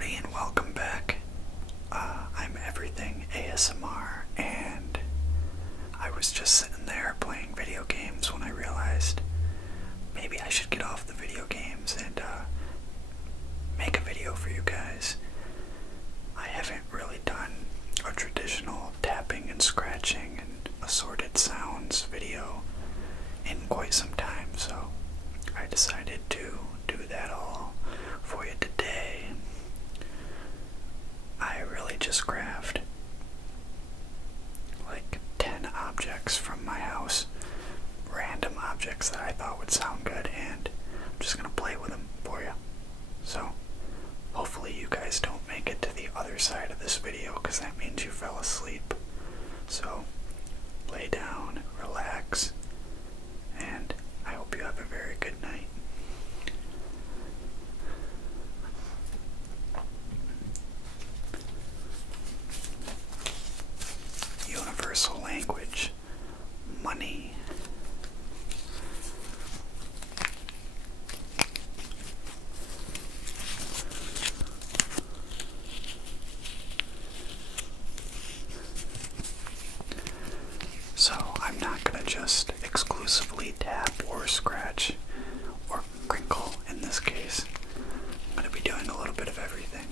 everybody, and welcome back. I'm Everything ASMR, and I was just sitting there playing video games when I realized maybe I should get off the video games and make a video for you guys. I haven't really done a traditional tapping and scratching and assorted sounds video in quite some time, so I decided to do that all for you today. I really just grabbed like 10 objects from my house, random objects that I thought would sound good, and I'm just gonna play with them for you. So hopefully you guys don't make it to the other side of this video, because that means you fell asleep. So lay down, relax, and I hope you have a very good night. Universal language, money. So I'm not gonna just exclusively tap or scratch or crinkle in this case. I'm gonna be doing a little bit of everything.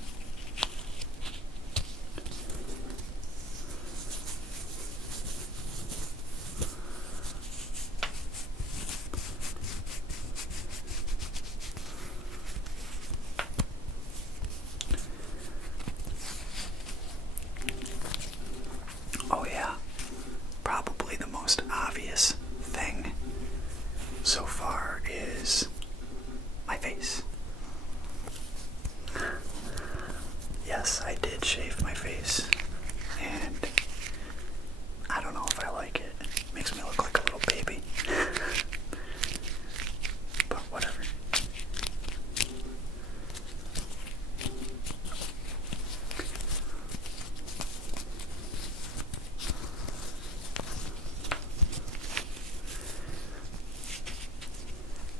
Oh yeah, probably the most obvious thing so far is my face. Yes, I did shave my face, and I don't know if I like it. It makes me look like a little baby. But whatever.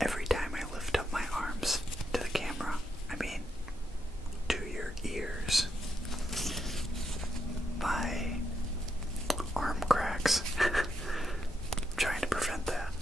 Every time I lift up my arms to the camera, I mean to your ears, my arm cracks. I'm trying to prevent that.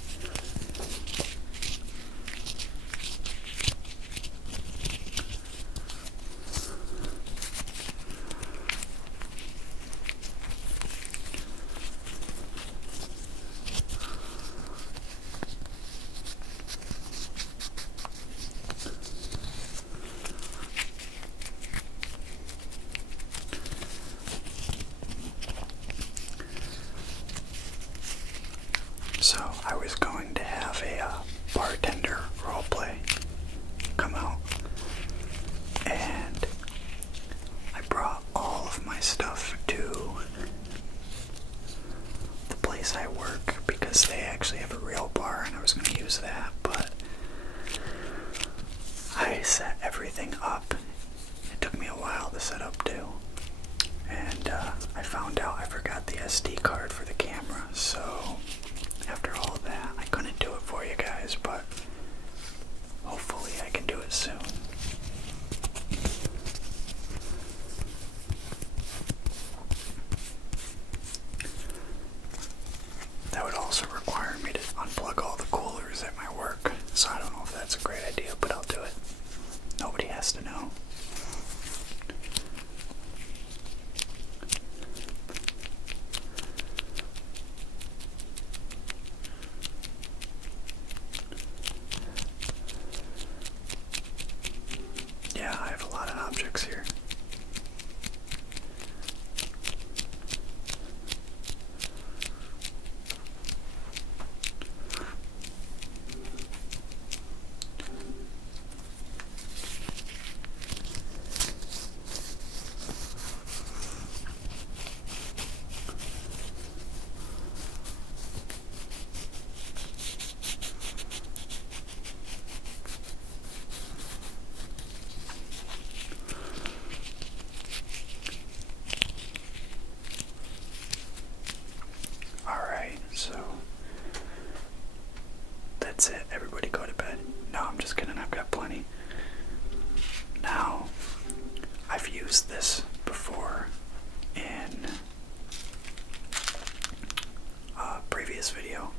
So I was going to have a bartender roleplay come out, and I brought all of my stuff to the place I work because they actually have a real bar, and I was going to use that, but I set everything up. It took me a while to set up too, and I found out I forgot the SD card for the camera, so after all of that, I couldn't do it for you guys, but hopefully I can do it soon. That would also require me to unplug all the coolers at my work, so I don't know if that's a great idea, but I'll do it. Nobody has to know. Yeah, I have a lot of objects here. used this before in a previous video,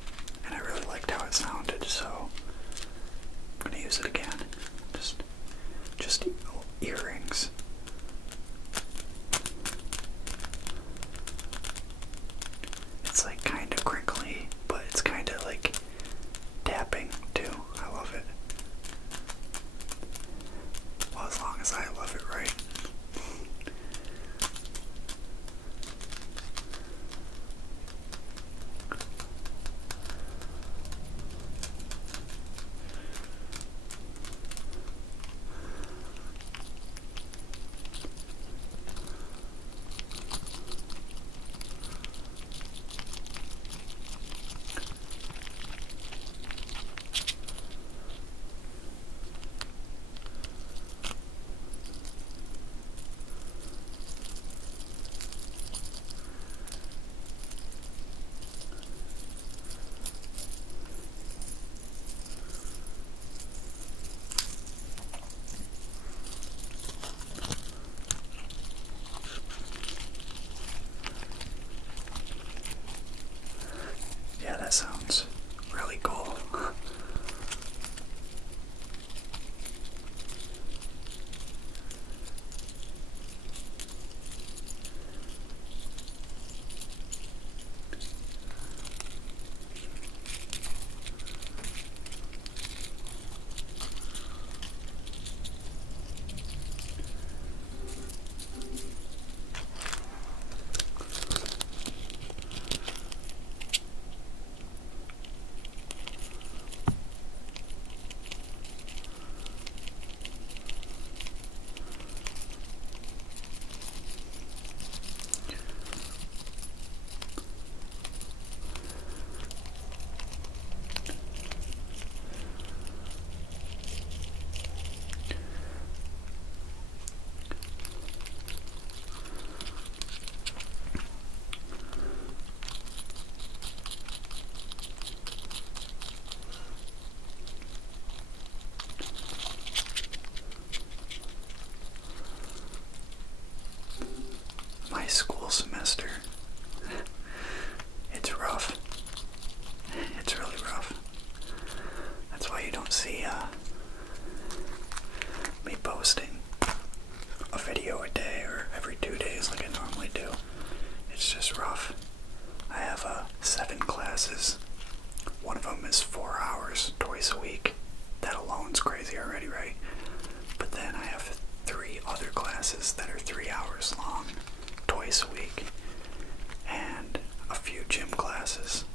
and I really liked how it sounded, so I'm gonna use it again. Just earrings. It's like kind of crinkly, but it's kind of like tapping too. I love it. Well, as long as I love it, right? Yeah, that sounds really cool. My school semester, it's rough. It's really rough. That's why you don't see me posting a video a day or every 2 days like I normally do. It's just rough. I have 7 classes. One of them is 4 hours twice a week. That alone's crazy already, right? But then I have 3 other classes that are 3 hours long twice a week, and a few gym classes.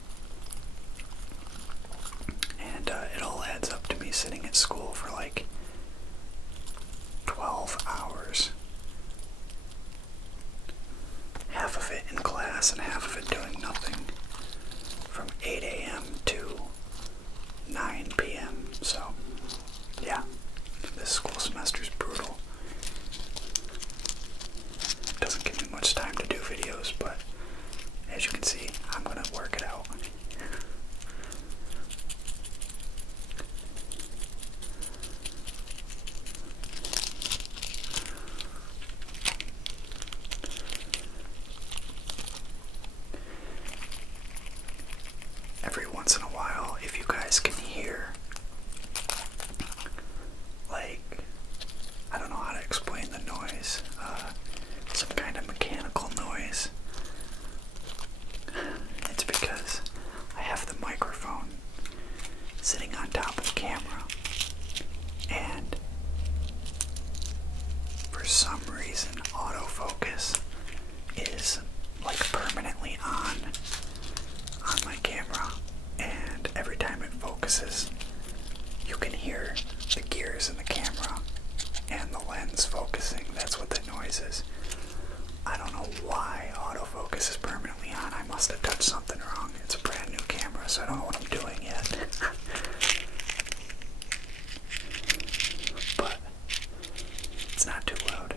And it all adds up to me sitting at school for like 12 hours. Half of it in class and half of it doing nothing. From 8 a.m. to 9 p.m. So, yeah, this school semester's brutal. Doesn't give me much time to do videos, but as you can see, I'm gonna work it out. Every once in a while, if you guys can hear, like, I don't know how to explain the noise, some kind of mechanical noise, it's because I have the microphone sitting on top of the camera, and for some reason autofocus is like permanently on my camera, and every time it focuses you can hear the gears in the camera and the lens focusing. That's what that noise is. I don't know why autofocus is permanently on. I must have touched something wrong. It's a brand new camera, so I don't know what I'm doing yet. But it's not too loud.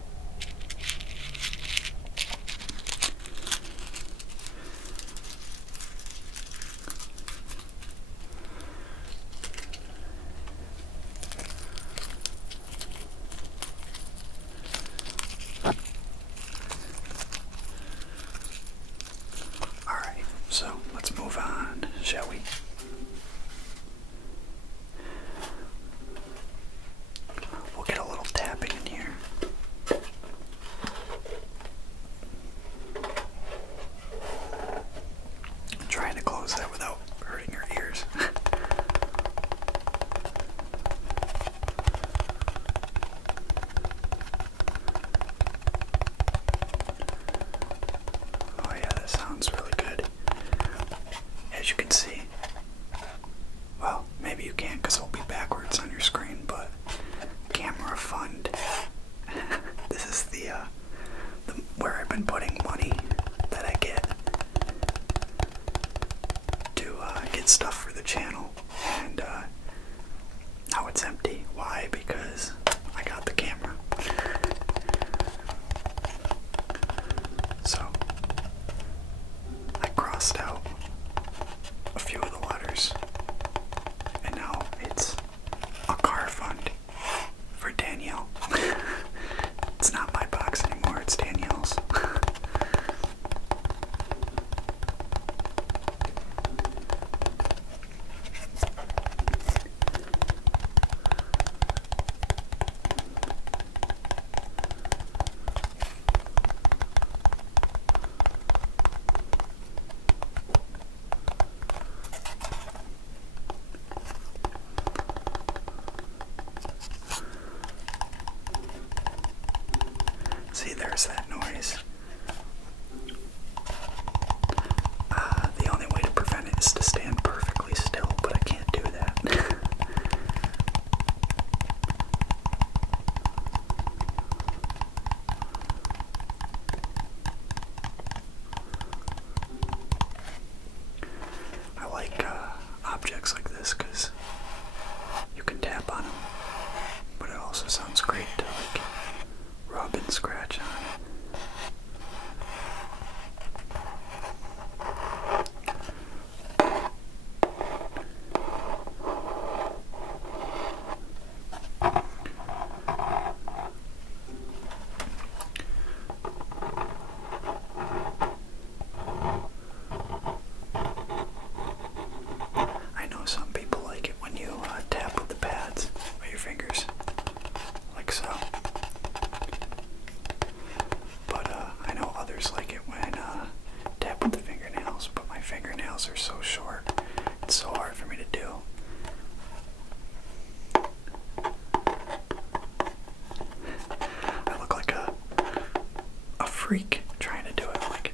freak trying to do it like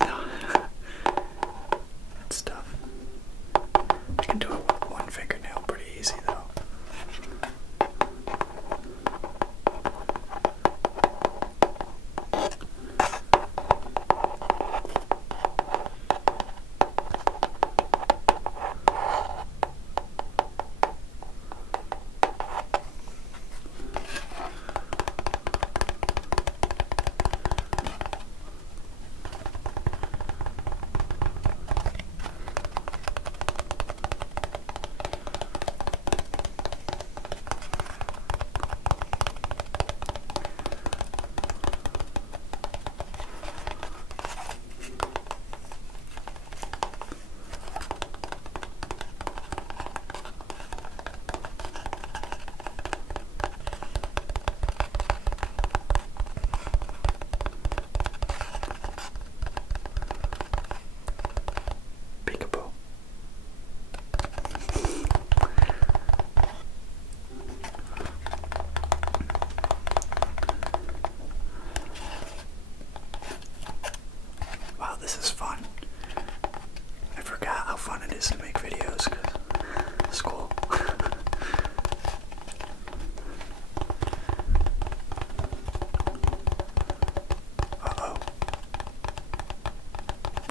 no. That's tough. You can do it with one fingernail pretty easy though. Wow, this is fun. I forgot how fun it is to make videos because school. Uh-oh.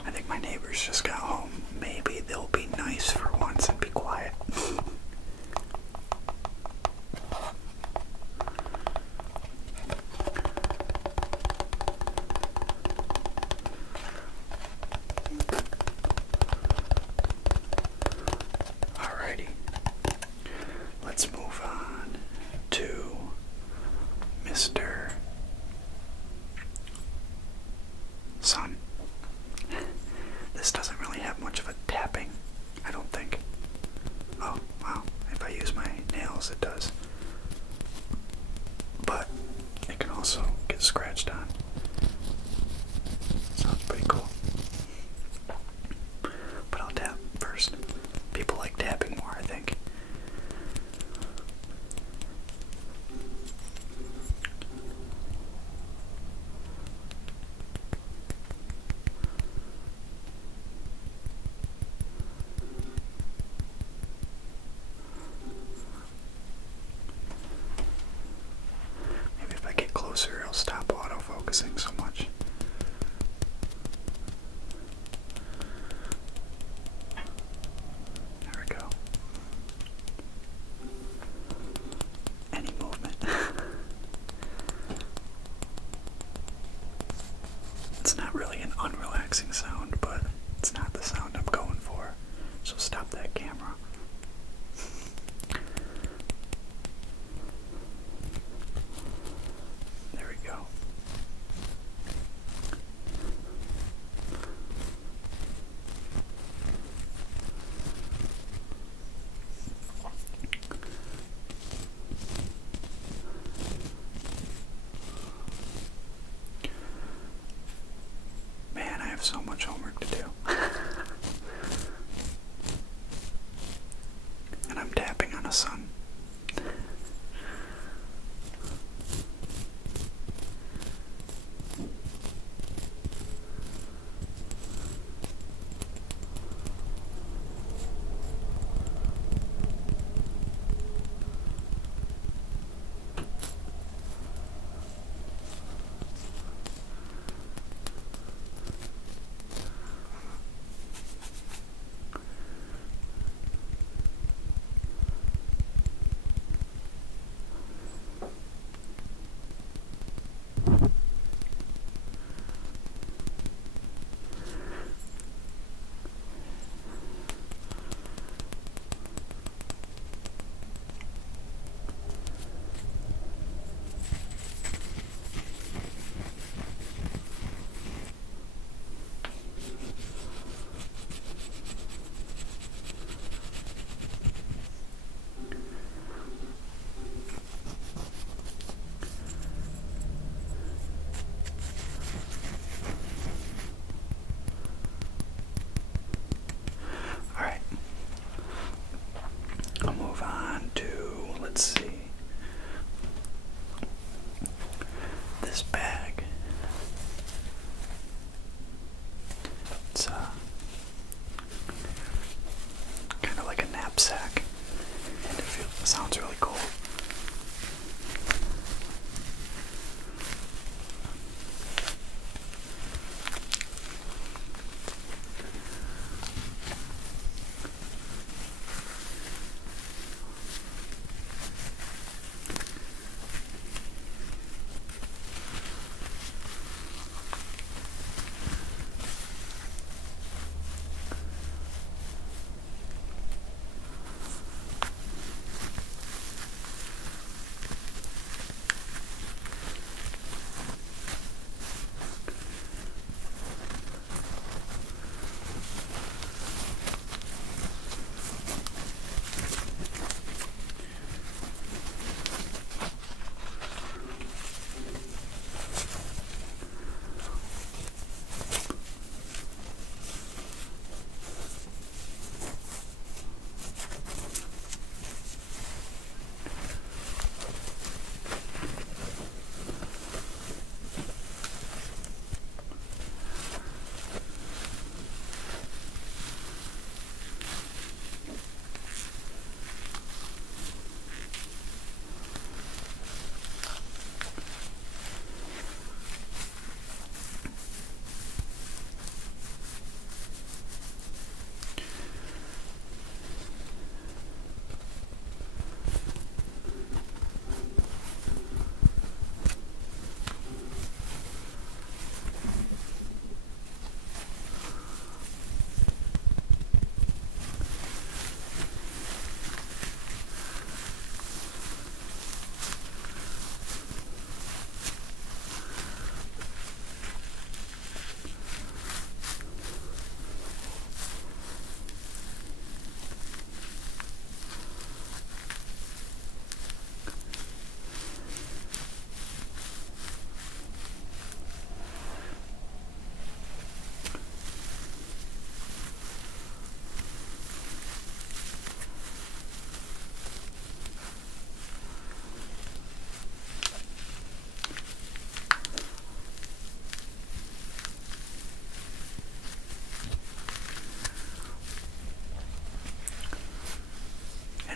I think my neighbors just got home. Maybe they'll be nice for once and be quiet. Alrighty. Let's move on to Mr. Sun. This doesn't really have much of a tapping, I don't think. Oh, wow. If I use my nails, it does. But it can also get scratched on. Sounds pretty cool. But I'll tap first. People like tapping more, I think. Maybe if I get closer, it'll stop autofocusing so much. There we go. Any movement. It's not really an unrelaxing sound, but it's not the sound I'm going for. So stop that camera. There we go. Man, I have so much homework to do. And I'm tapping on a sun. Alright. I'll move on to, let's see. This bag.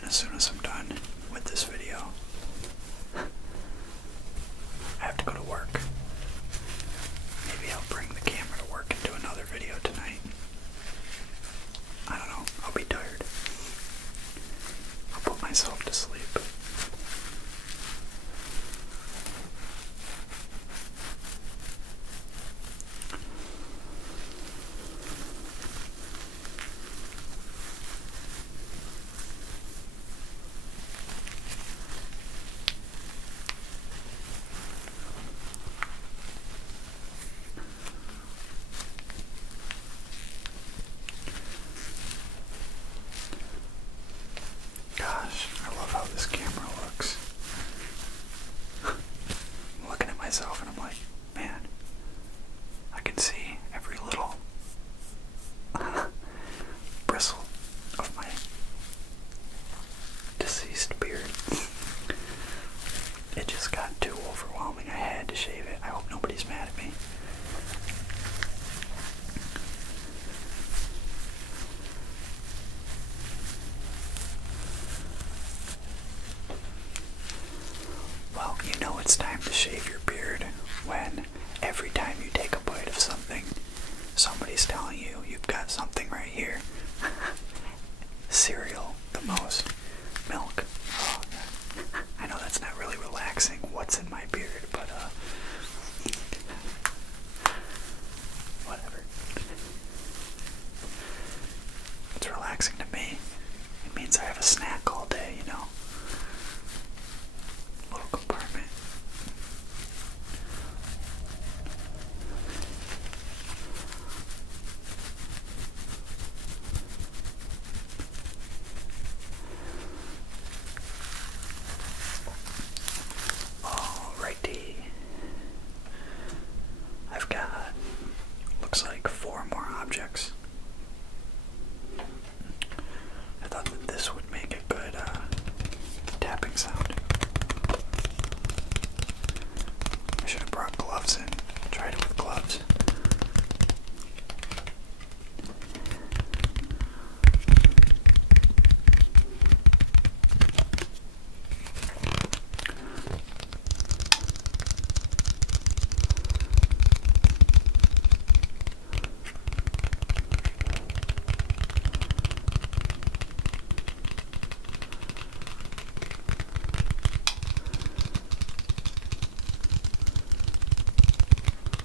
as soon as I'm done with this video. I have to go to work. Maybe I'll bring the camera to work and do another video tonight. I don't know. I'll be tired. I'll put myself to sleep. Gosh, I love how this camera looks. I'm looking at myself and I'm like, man, I can see every little bristle of my deceased beard. It just got too overwhelming. I had to shave it. I hope nobody's mad at me. Well, you know it's time to shave your beard when every time you take a bite of something, somebody's telling you you've got something right here. Cereal, the most. Milk. Oh, yeah. I know that's not really relaxing, what's in my beard, but whatever. It's relaxing to me. It means I have a snack all day, you know. Little compartment. Alrighty. I've got, looks like 4 more objects. I thought that this would make a good tapping sound. I should have brought gloves in. Tried it with gloves.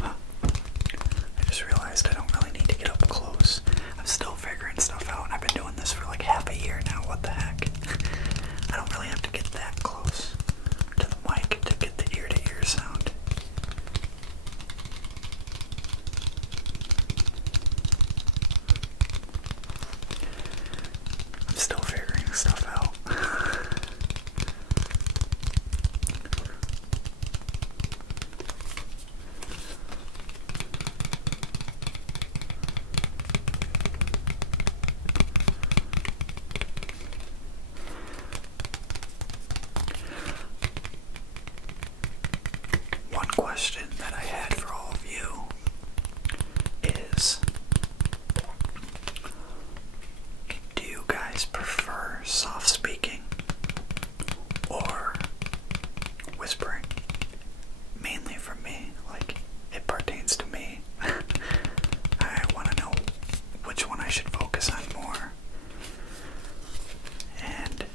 I just realized I don't really need to get up close. I'm still figuring stuff out, and I've been doing this for like half a year now. What the heck? I don't really have to get that close to the mic to get the ear-to-ear sound. I'm still figuring stuff out. One question that I had for all of you is, do you guys prefer soft speaking or whispering? Mainly for me, like, it pertains to me. I want to know which one I should focus on more. And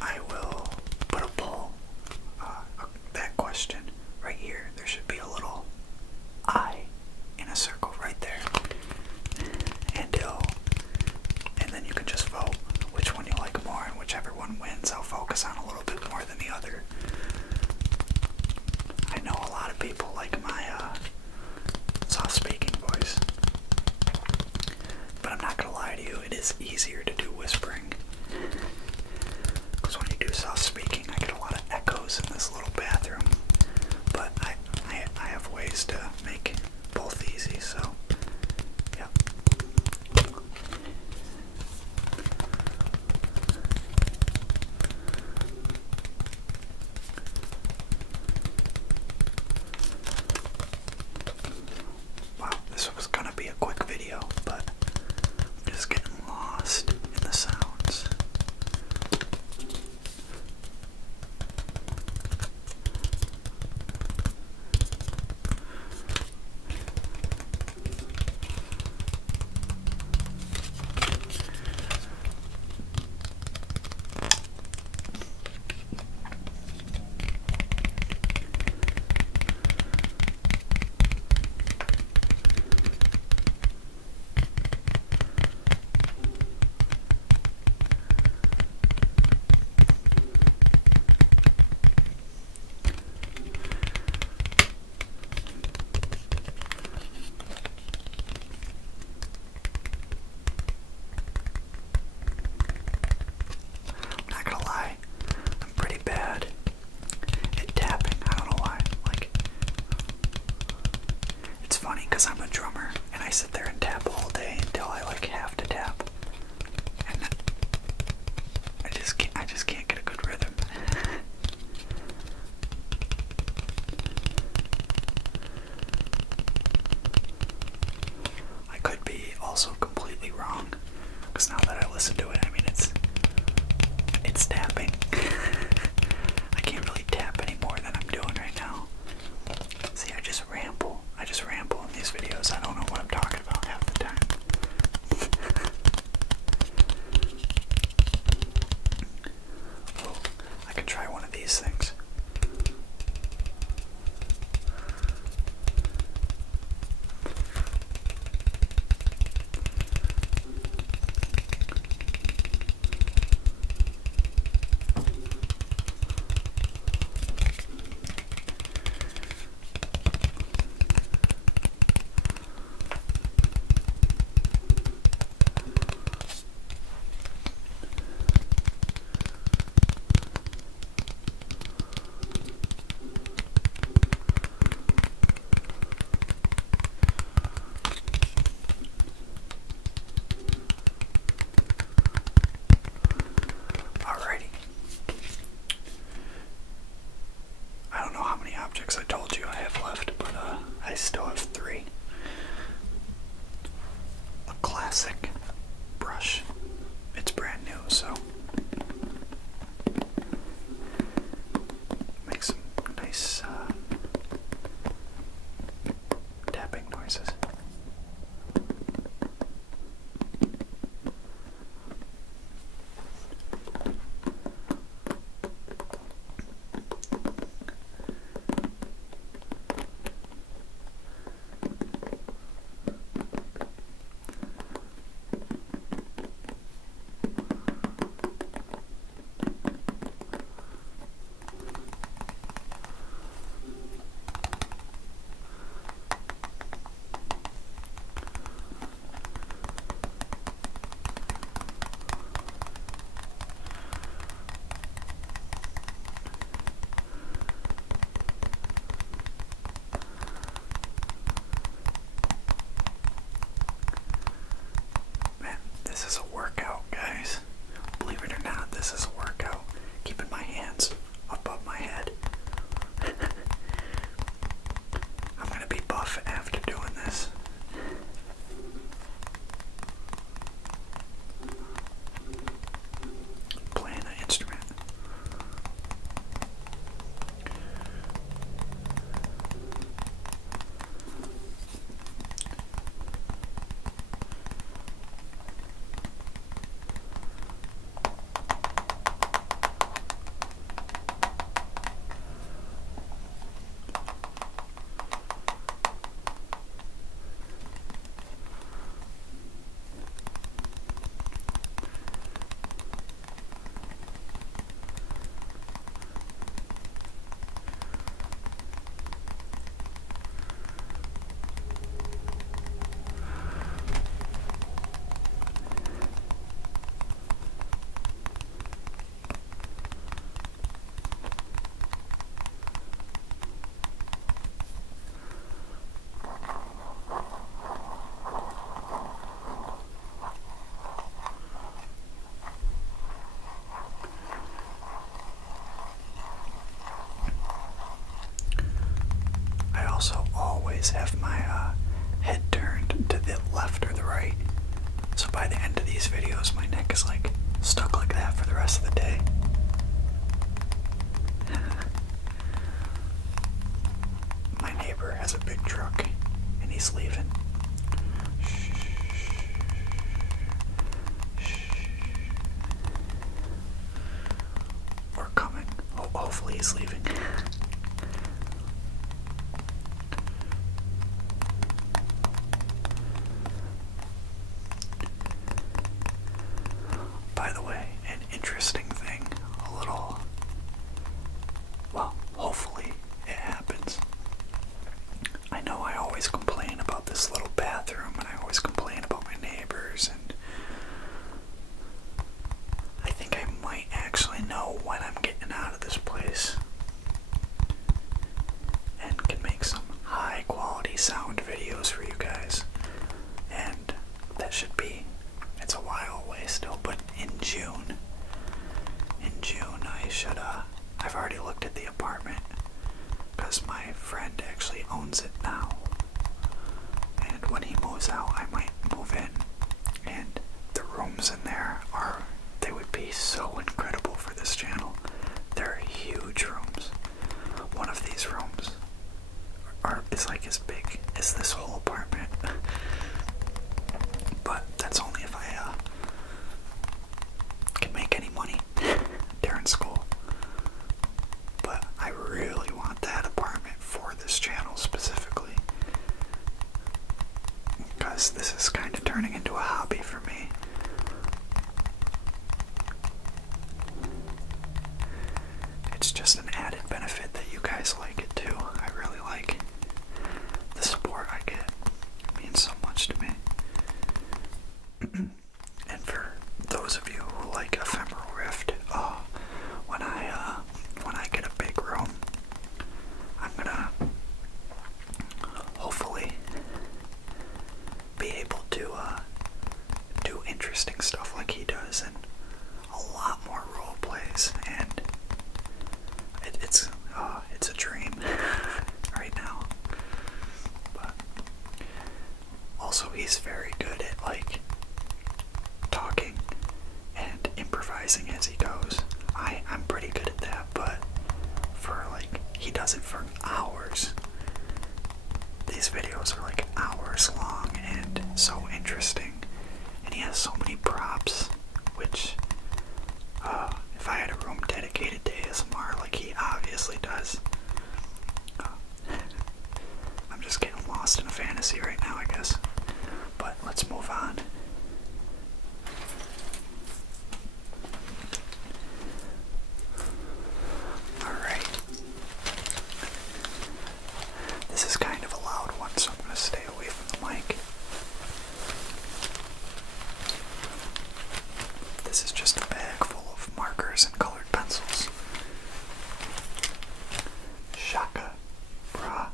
I will put a poll, that question right here objects I told you I have left, but I still have 3. A classic brush. It's brand new, so make some nice tapping noises. This is a workout, guys. Believe it or not, this is a workout. Keeping my hands above my head. I'm gonna be buff after doing this. Playing an instrument. I also always have my head turned to the left or the right, so by the end of these videos my neck is like stuck like that for the rest of the day. My neighbor has a big truck and he's leaving. Or coming. Hopefully he's leaving. By the way, an interesting thing, well, hopefully it happens. I know I always complain about this little bathroom and I always complain about my neighbors, and I think I might actually know when I'm getting out of this place and can make some high quality sound videos for you guys. And that should be, it's a while away still, but in June I should, I've already looked at the apartment because my friend actually owns it now, and when he moves out I might move in, and the rooms in there they would be so incredible for this channel. They're huge rooms. One of these rooms is like as big as this whole apartment. But that's only if I can make any money during school. But I really want that apartment for this channel specifically, because this is kind of turning into a hobby for me. It's just an added benefit that you guys like it too. I really like the support I get. It means so much to me. And for those of you who like Ephemeral Rift, when I get a big room, I'm gonna hopefully be able to do interesting stuff like he does, and a lot more role plays, and it's a dream. does it for hours. These videos are like hours long and so interesting. And he has so many props, which, if I had a room dedicated to ASMR, like he obviously does. I'm just getting lost in a fantasy right now, I guess. But let's move on. Alright. This is kind of a loud one, so I'm going to stay away from the mic. This is just a bag full of markers and colored pencils. Shaka, brah.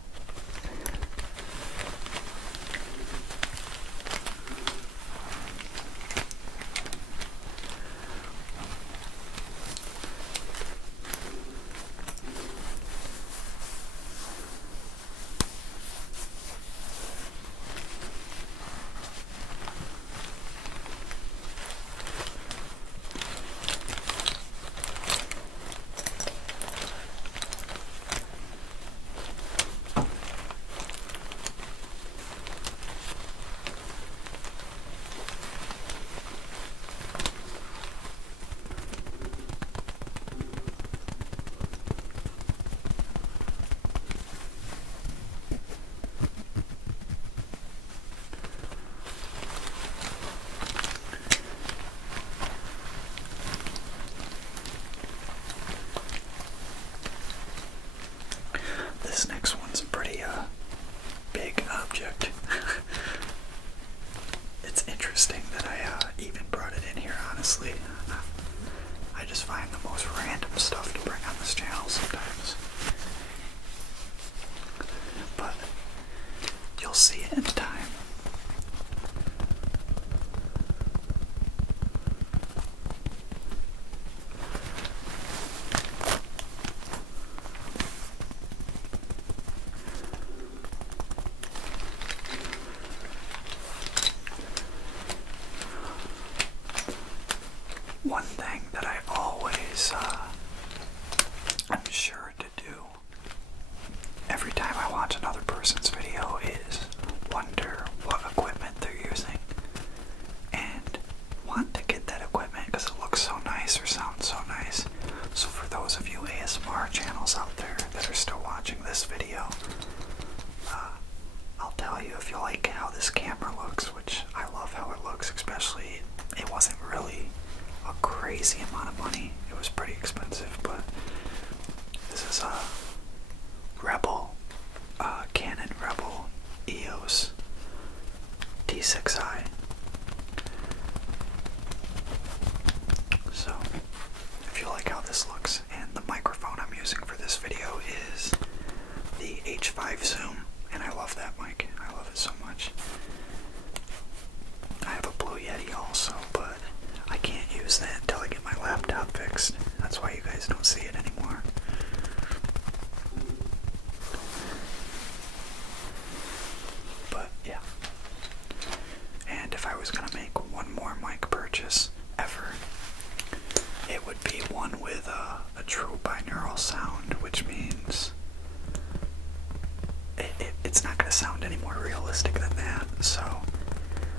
This next one's a pretty big object. It's interesting that I even brought it in here, honestly. I just find the most random stuff to bring on this channel sometimes. But you'll see it in time. One thing that I always I'm sure to do every time I watch another person's video is wonder what equipment they're using and want to get that equipment because it looks so nice or sounds so nice. So for those of you ASMR channels out there that are still watching this video, I'll tell you, if you like how this camera looks, which I love how it looks, especially it wasn't really a crazy amount of money. It was pretty expensive, but this is a Rebel, Canon Rebel EOS T6i. So, if you like how this looks, and the microphone I'm using for this video is the H5 Zoom, and I love that mic. I love it so much. I have a Blue Yeti also, but I can't use that until I get my laptop fixed. That's why you guys don't see it anymore. But yeah. And if I was gonna make one more mic purchase ever, it would be one with a true binaural sound, which means it's not gonna sound any more realistic than that. So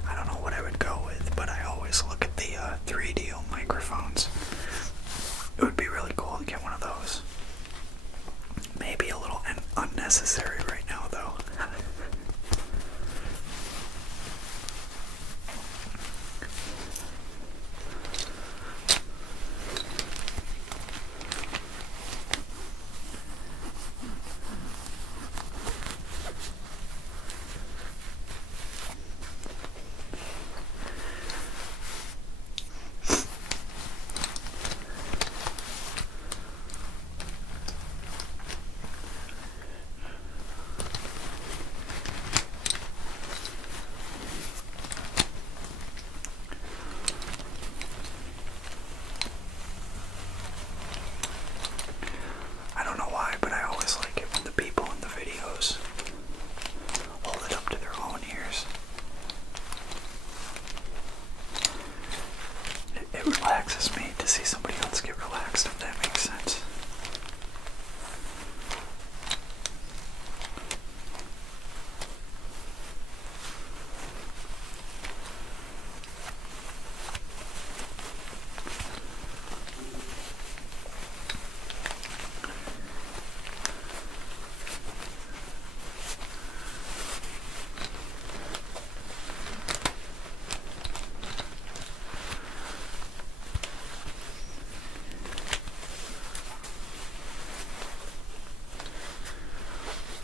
I don't know what I would go with, but I always look at the 3DO microphones. It would be really cool to get one of those. Maybe a little unnecessary right now, though.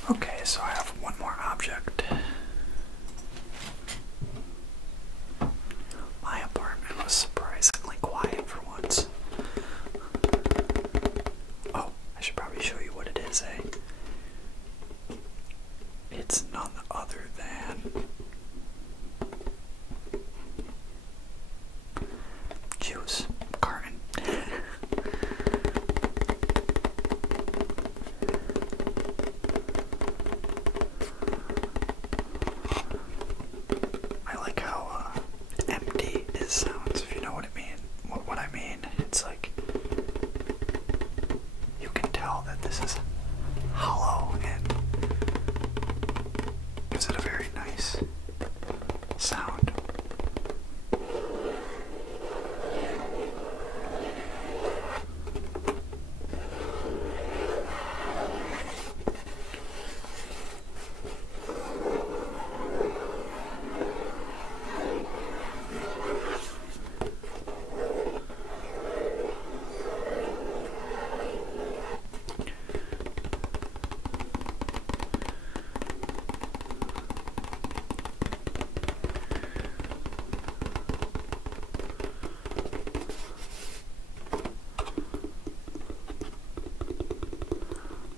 Okay, so I have one more object. My apartment was surprisingly quiet for once. Oh, I should probably show you what it is, eh? It's none other than juice carton. I like how empty it sounds, if you know what I mean. What I mean, it's like you can tell that this is hollow and gives it a very nice sound.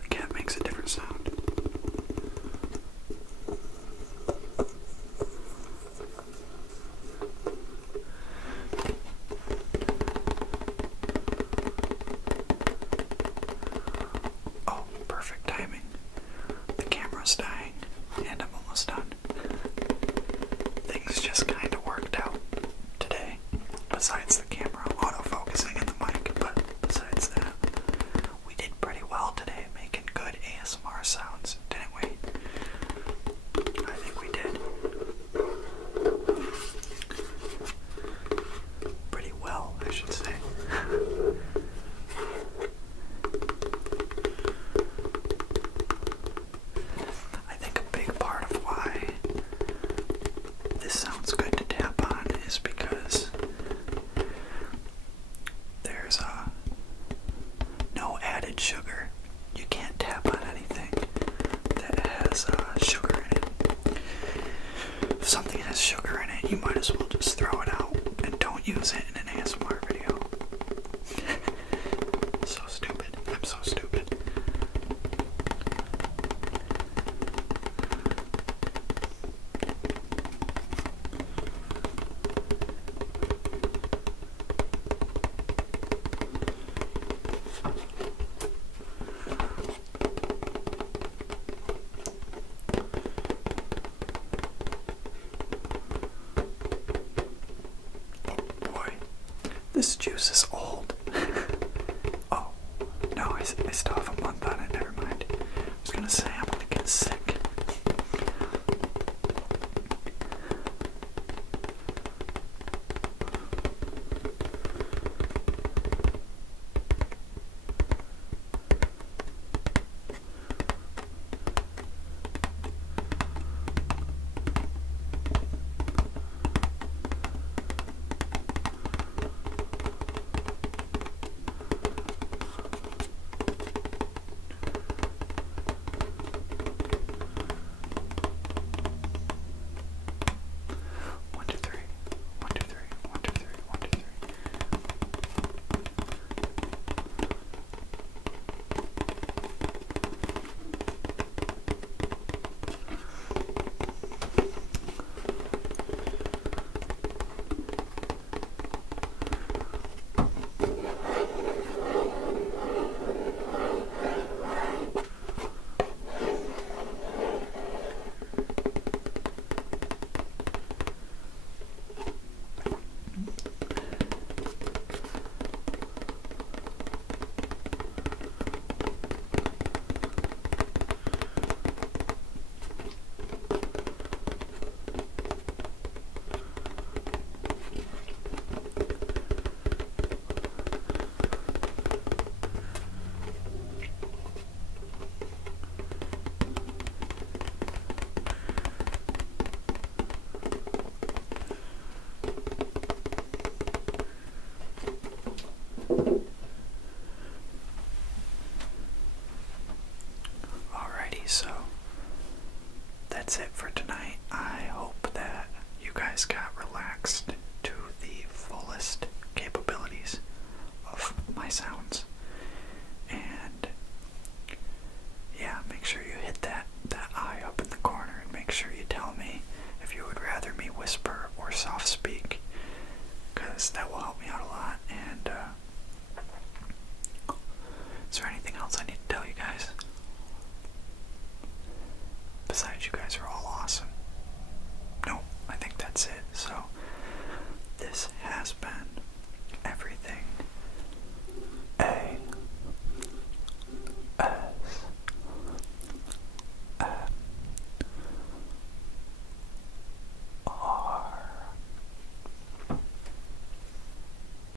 The cat makes a different sound. Oh, perfect timing. The camera's dying, and I'm almost done. Things just kind of worked out today, besides the camera autofocusing and the mic, but besides that, we did pretty well today making good ASMR sounds, didn't we? I think we did. Pretty well, I should say. I think a big part of why this sounds good to tap on is because there's no added sugar. You can't tap on anything that has sugar in it. If something has sugar in it, you might as well just throw it out and don't use it in an ASMR video. So stupid. I'm so stupid. Boy, this juice is old. Oh, no, I still have a month on it, never mind. I was gonna say I'm gonna get sick. One, two, three. One, two, three. One, two, three. One, two, three. Alrighty, so that's it for tonight. I hope that you guys got relaxed to the fullest capabilities of my sounds. And yeah, make sure you hit that eye up in the corner and make sure you tell me if you would rather me whisper or soft speak, because that will help me out a lot. And is there anything else I need to tell you guys? Besides, you guys are all awesome.